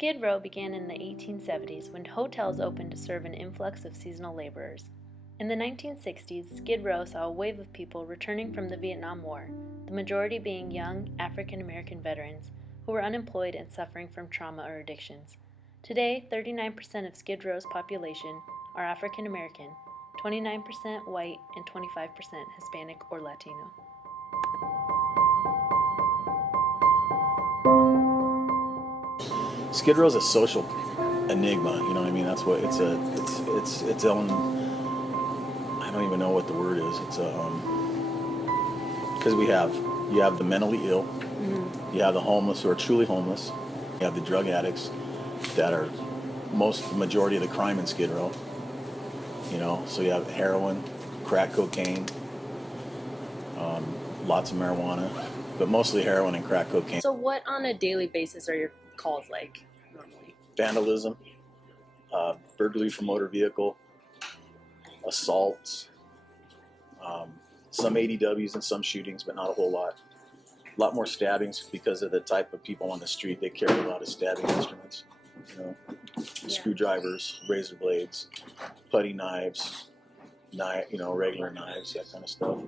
Skid Row began in the 1870s when hotels opened to serve an influx of seasonal laborers. In the 1960s, Skid Row saw a wave of people returning from the Vietnam War, the majority being young African American veterans who were unemployed and suffering from trauma or addictions. Today, 39% of Skid Row's population are African American, 29% white, and 25% Hispanic or Latino. Skid Row is a social enigma, you know what I mean? That's what it's its own. I don't even know what the word is. It's because you have the mentally ill, you have the homeless who are truly homeless, you have the drug addicts that are the majority of the crime in Skid Row. You know, so you have heroin, crack cocaine, lots of marijuana, but mostly heroin and crack cocaine. So what on a daily basis are your calls like normally? Vandalism, burglary from motor vehicle, assaults, some ADWs and some shootings, but not a whole lot. A lot more stabbings because of the type of people on the street. They carry a lot of stabbing instruments, you know, screwdrivers, razor blades, putty knives, regular knives, that kind of stuff.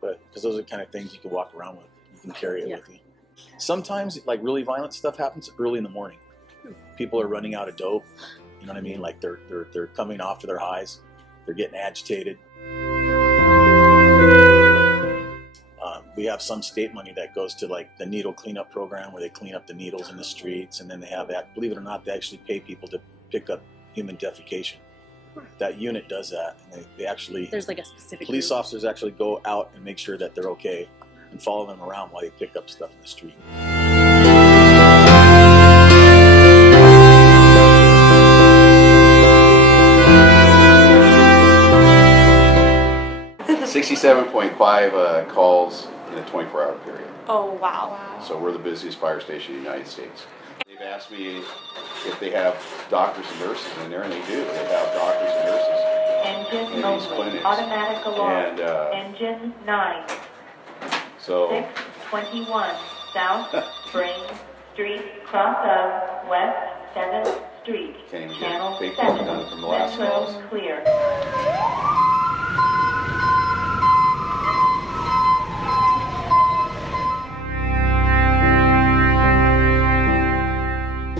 But because those are the kind of things you can walk around with, you can carry it with you. Sometimes, like really violent stuff happens early in the morning. People are running out of dope. You know what I mean? Like they're coming off of their highs. They're getting agitated. We have some state money that goes to like the needle cleanup program where they clean up the needles in the streets, and then they have that. Believe it or not, they actually pay people to pick up human defecation. That unit does that, and they actually. There's like a specific. Police officers actually go out and make sure that they're okay, and follow them around while they pick up stuff in the street. .5 calls in a 24-hour period. Oh, wow. So we're the busiest fire station in the United States. They've asked me if they have doctors and nurses in there, and they do. They have doctors and nurses Engine in these only. clinics. Automatic alarm. And, Engine 9. So 621 South Spring Street, cross of West 7th Street. Can't even Channel get 7. paperwork done from the last Metro calls. clear.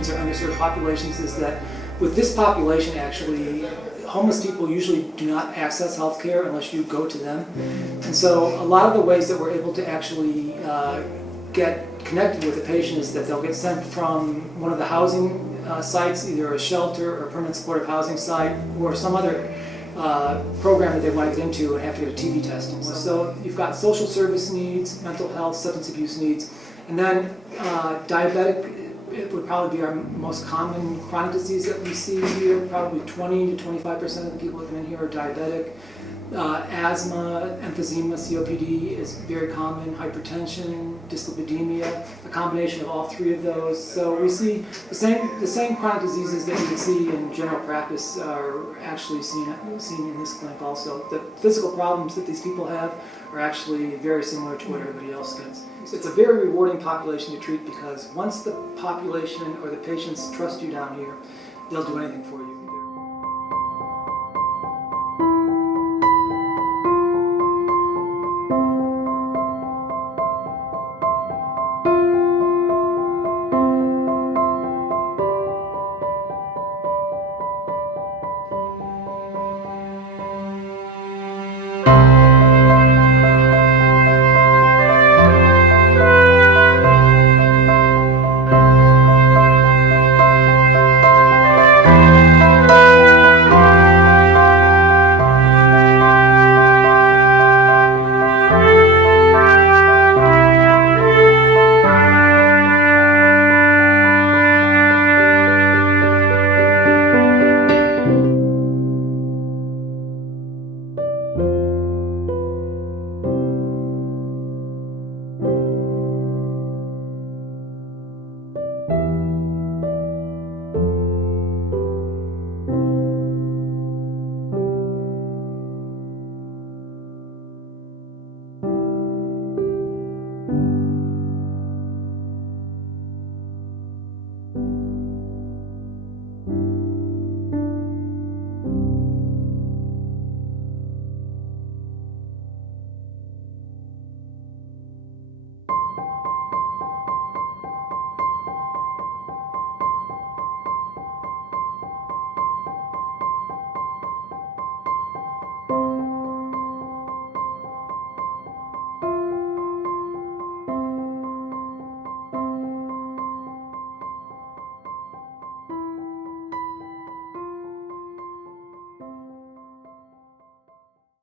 Or underserved populations is that with this population, actually, homeless people usually do not access health care unless you go to them. And so a lot of the ways that we're able to actually get connected with the patient is that they'll get sent from one of the housing sites, either a shelter or a permanent supportive housing site, or some other program that they want to get into and have to get a TB testing. So you've got social service needs, mental health, substance abuse needs, and then diabetic. It would probably be our most common chronic disease that we see here. Probably 20 to 25% of the people that come in here are diabetic. Asthma, emphysema, COPD is very common. Hypertension, dyslipidemia, a combination of all three of those. So we see the same chronic diseases that you can see in general practice are actually seen in this clinic also. The physical problems that these people have are actually very similar to what everybody else gets. It's a very rewarding population to treat because once the population or the patients trust you down here, they'll do anything for you.